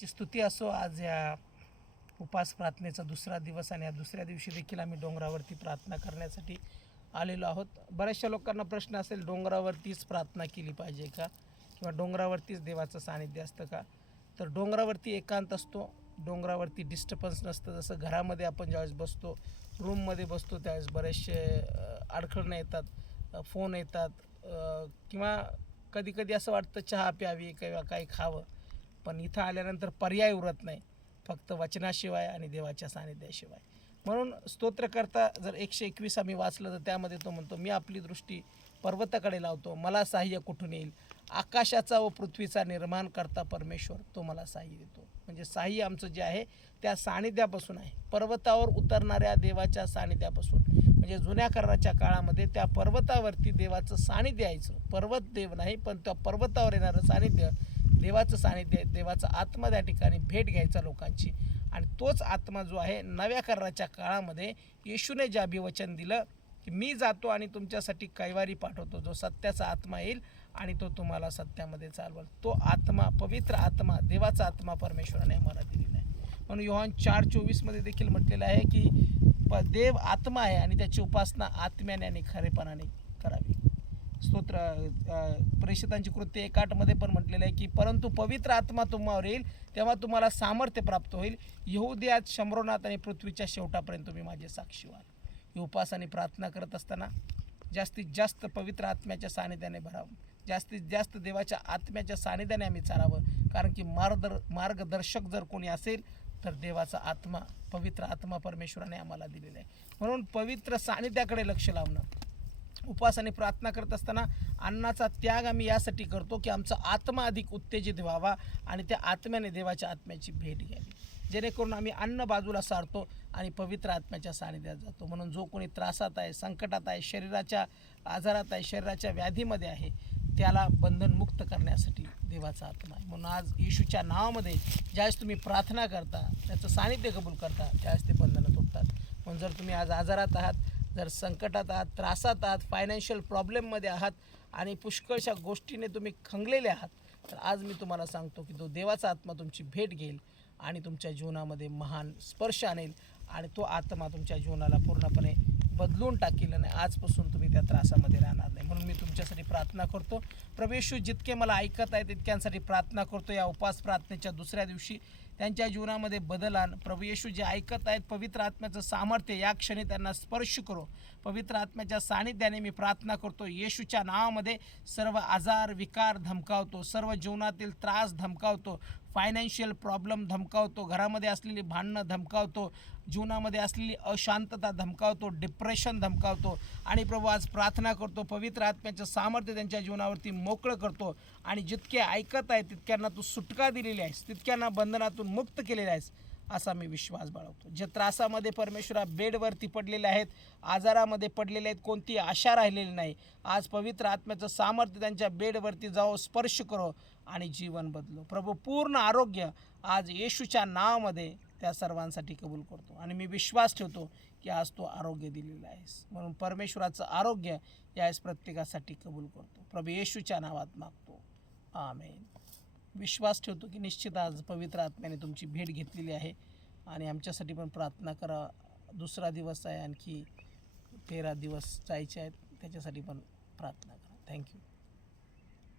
ची स्तुती असो आज या उपास प्रार्थनेचा दुसरा दिवस आणि या दुसऱ्या दिवशी देखील आम्ही डोंगरावरती प्रार्थना करण्यासाठी आलेलो आहोत. बऱ्याचशा लोकांना प्रश्न असेल डोंगरावरतीच प्रार्थना केली पाहिजे का? किंवा डोंगरावरतीच देवाचं सानिध्य असतं का? तर डोंगरावरती एकांत असतो डोंगरावरती डिस्टर्बन्स नसतं. जसं घरामध्ये आपण ज्यावेळेस बसतो रूममध्ये बसतो त्यावेळेस बरेचसे अडखळणं येतात फोन येतात किंवा कधी कधी असं वाटतं चहा प्यावी किंवा काही खावं. पण इथं आल्यानंतर पर्याय उरत नाही. फक्त वचनाशिवाय आणि देवाच्या सानिध्याशिवाय. म्हणून स्तोत्रकर्ता जर एकशे एकवीस आम्ही वाचलं तर त्यामध्ये तो म्हणतो मी आपली दृष्टी पर्वताकडे लावतो. मला सहाय्य कुठून येईल? आकाशाचा व पृथ्वीचा निर्माण करता परमेश्वर तो मला साह्य देतो. म्हणजे साह्य आमचं जे आहे त्या सानिध्यापासून आहे. पर्वतावर उतरणाऱ्या देवाच्या सानिध्यापासून. म्हणजे जुन्या कराराच्या काळामध्ये त्या पर्वतावरती देवाचं सानिध्य यायचं. पर्वत देव नाही पण त्या पर्वतावर येणारं सानिध्य देवाचं सानिध्य देवाचा आत्मा त्या ठिकाणी भेट घ्यायचा लोकांची. आणि तोच आत्मा जो आहे नव्या कराराच्या काळामध्ये येशूने जे अभिवचन दिलं की मी जातो आणि तुमच्यासाठी कैवारी पाठवतो जो सत्याचा आत्मा येईल आणि तो तुम्हाला सत्यामध्ये चालवल. तो आत्मा पवित्र आत्मा देवाचा आत्मा परमेश्वराने आम्हाला दिलेला आहे. म्हणून योहान चार चोवीसमध्ये देखील म्हटलेलं आहे की प देव आत्मा आहे आणि त्याची उपासना आत्म्याने आणि खरेपणाने करावी. स्तोत्र परिषदांची प्रेषितांची कृत्य एक आठमध्ये पण म्हटलेलं आहे की परंतु पवित्र आत्मा तुम्हावर येईल तेव्हा तुम्हाला सामर्थ्य प्राप्त होईल. यहुदियात शंभरोनाथ आणि पृथ्वीच्या शेवटापर्यंत तुम्ही माझे साक्षी व्हाल. ही उपास आणि प्रार्थना करत असताना जास्तीत जास्त पवित्र आत्म्याच्या सानिध्याने भरावं. जास्तीत जास्त देवाच्या आत्म्याच्या सानिध्याने आम्ही चालावं. कारण की मार्गदर मार्गदर्शक जर कोणी असेल तर देवाचा आत्मा पवित्र आत्मा परमेश्वराने आम्हाला दिलेला आहे. म्हणून पवित्र सानिध्याकडे लक्ष लावणं उपवास आणि प्रार्थना करत असताना अन्नाचा त्याग आम्ही यासाठी करतो की आमचा आत्मा अधिक उत्तेजित व्हावा आणि त्या आत्म्याने देवाच्या आत्म्याची भेट घ्यावी. जेणेकरून आम्ही अन्न बाजूला सारतो आणि पवित्र आत्म्याच्या सानिध्यात जातो. म्हणून जो कोणी त्रासात आहे संकटात आहे शरीराच्या आजारात आहे शरीराच्या व्याधीमध्ये आहे त्याला बंधनमुक्त करण्यासाठी देवाचा आत्मा आहे. म्हणून आज येशूच्या नावामध्ये ज्यावेळेस तुम्ही प्रार्थना करता त्याचं सानिध्य कबूल करता त्यावेळेस ते बंधनं तुटतात. म्हणून जर तुम्ही आज आजारात आहात जर संकटात आहात त्रासात आहात फायनान्शियल प्रॉब्लेममध्ये आहात आणि पुष्कळशा गोष्टीने तुम्ही खंगलेले आहात तर आज मी तुम्हाला सांगतो की तो देवाचा आत्मा तुमची भेट घेईल आणि तुमच्या जीवनामध्ये महान स्पर्श आणेल आणि तो आत्मा तुमच्या जीवनाला पूर्णपणे बदलून टाकेल आणि आजपासून तुम्ही त्या त्रासामध्ये राहणार नाही. म्हणून मी तुमच्यासाठी प्रार्थना करतो. प्रवेशू जितके मला ऐकत आहे तितक्यांसाठी प्रार्थना करतो. या उपास प्रार्थनेच्या दुसऱ्या दिवशी त्यांच्या जीवनामध्ये बदल आण. प्रभू येशू जे ऐकत आहेत पवित्र आत्म्याचं सामर्थ्य या क्षणी त्यांना स्पर्श करो. पवित्र आत्म्याच्या सानिध्याने मी प्रार्थना करतो. येशूच्या नावामध्ये सर्व आजार विकार धमकावतो. सर्व जीवनातील त्रास धमकावतो. Financial problem धमकावतो. घरामध्ये असलेली भांडणं धमकावतो. जीवनामध्ये असलेली अशांतता धमकावतो. डिप्रेशन धमकावतो. आणि प्रभू आज प्रार्थना करतो. पवित्र आत्म्याचं सामर्थ्य त्यांच्या जीवनावरती मोकळं करतो. आणि जितके ऐकत आहे तितक्यांना तू सुटका दिलेली आहेस. तितक्यांना बंधनातून मुक्त केलेलं आहेस असा मी विश्वास बाळगतो. जे त्रासामध्ये परमेश्वरा बेडवरती पडलेले आहेत आजारामध्ये पडलेले आहेत कोणती आशा राहिलेली नाही आज पवित्र आत्म्याचं सामर्थ्य त्यांच्या बेडवरती जाओ स्पर्श करो आणि जीवन बदलो. प्रभू पूर्ण आरोग्य आज येशूच्या नावामध्ये त्या सर्वांसाठी कबूल करतो आणि मी विश्वास ठेवतो की आज तो आरोग्य दिलेला आहेस. म्हणून परमेश्वराचं आरोग्य यास प्रत्येकासाठी कबूल करतो. प्रभू येशूच्या नावात मागतो. आमेन. विश्वास ठेवतो की निश्चित आज पवित्र आत्म्याने तुमची भेट घेतलेली आहे. आणि आमच्यासाठी पण प्रार्थना करा. दुसरा दिवस आहे आणखी तेरा दिवस जायचे आहेत. त्याच्यासाठी पण प्रार्थना करा. थँक्यू